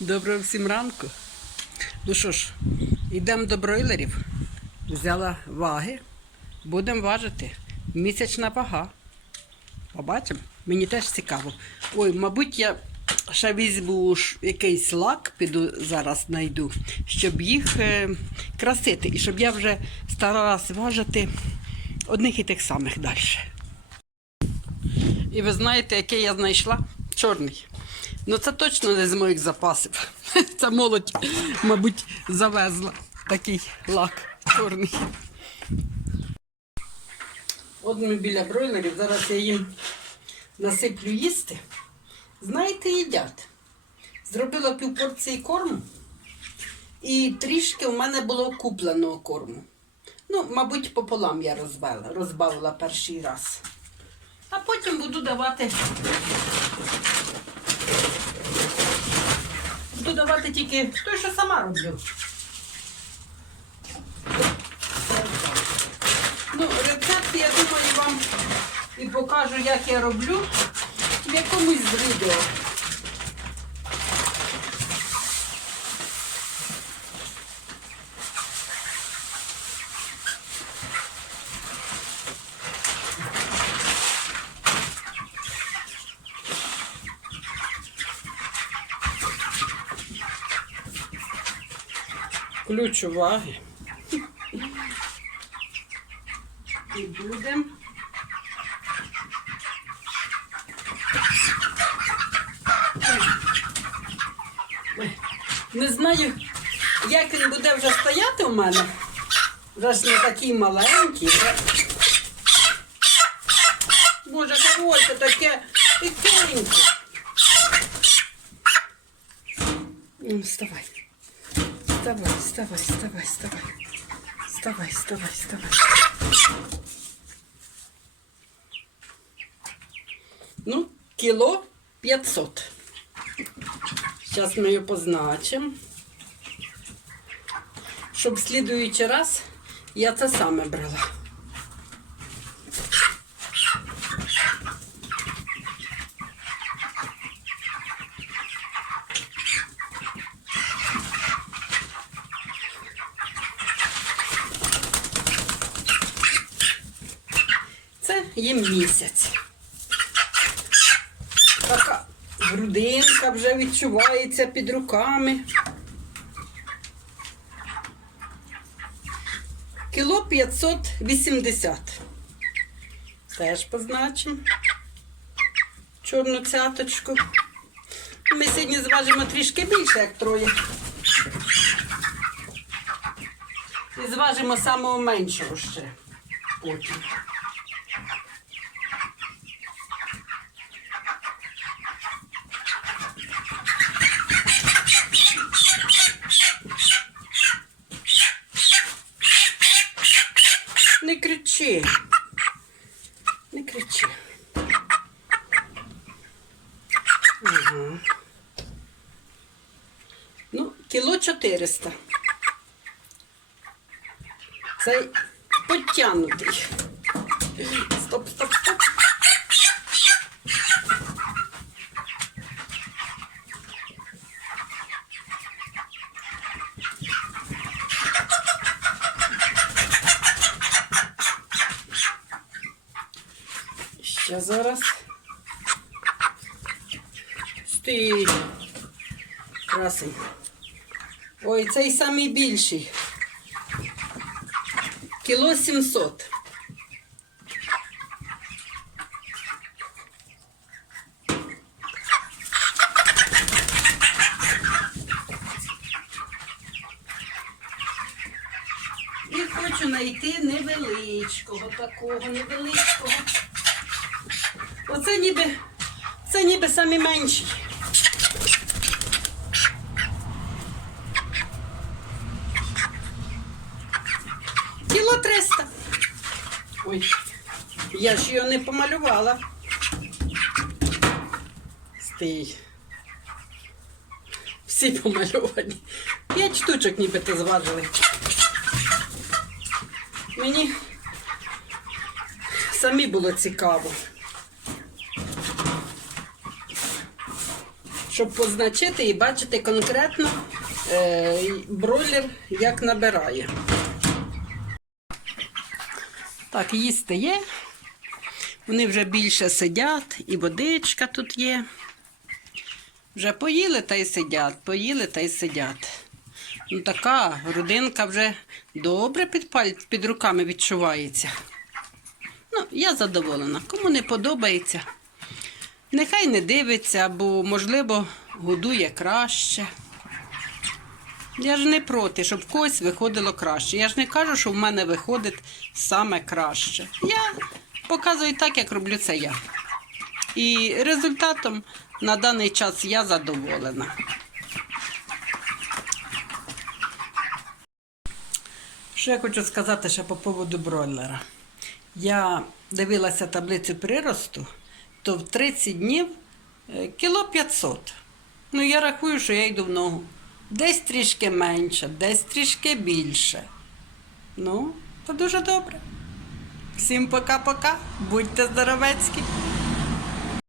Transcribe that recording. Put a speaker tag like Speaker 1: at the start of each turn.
Speaker 1: Доброго всім ранку. Ну що ж, йдемо до бройлерів. Взяла ваги. Будемо важити. Місячна вага. Побачимо. Мені теж цікаво. Ой, мабуть, я ще візьму якийсь лак, піду зараз знайду, щоб їх е, красити. І щоб я вже старалась важити одних і тих самих далі. І ви знаєте, який я знайшла? Чорний. Ну це точно не з моїх запасів. Це молодь, мабуть, завезла такий лак чорний. От ми біля бройлерів, зараз я їм насиплю їсти. Знаєте, їдять. Зробила півпорції корму, і трішки у мене було купленого корму. Ну, мабуть, пополам я розбавила, розбавила перший раз. А потім буду давати. Давати тільки той, що сама роблю. Ну, рецепт, я думаю, вам і покажу, як я роблю в якомусь відео. Ключ уваги. І будемо. Не знаю, як він буде вже стояти у мене. Вже ж не такий маленький. Боже, коротше, таке пікеньке. Ну, Вставай. Вставай, вставай, вставай, вставай. Вставай, вставай, вставай. Ну, кіло 500. Зараз ми його позначимо. Щоб в слідуючий раз я це саме брала. Це їм місяць. Така грудинка вже відчувається під руками. Кіло 580. Теж позначимо чорну цяточку. Ми сьогодні зважимо трішки більше, як троє. І зважимо самого меншого ще потім. Не кричи. Не кричи. Ага. Ну, кіло 400. Цей потягнутий. Стоп, стоп, Ще зараз. Стій. Красень. Ой, цей самий більший. Кіло 700. І хочу знайти невеличкого такого, невеличкого. Оце ніби, це ніби самі менші. Кіло 300. Ой, я ж його не помалювала. Стій. Всі помальовані. П'ять штучок нібито зважили. Мені самі було цікаво. Щоб позначити і бачити конкретно е, бройлер, як набирає. Так, їсти є. Вони вже більше сидять, і водичка тут є. Вже поїли та й сидять, поїли та й сидять. Ну така грудинка вже добре під, паль- під руками відчувається. Ну, я задоволена. Кому не подобається, нехай не дивиться, бо, можливо, годує краще. Я ж не проти, щоб в когось виходило краще. Я ж не кажу, що в мене виходить саме краще. Я показую так, як роблю це я. І результатом на даний час я задоволена. Що я хочу сказати ще по поводу бройлера. Я дивилася таблицю приросту, то в 30 днів е, кіло 500. Ну, я рахую, що я йду в ногу. Десь трішки менше, десь трішки більше. Ну, то дуже добре. Всім пока-пока. Будьте здоровецькі.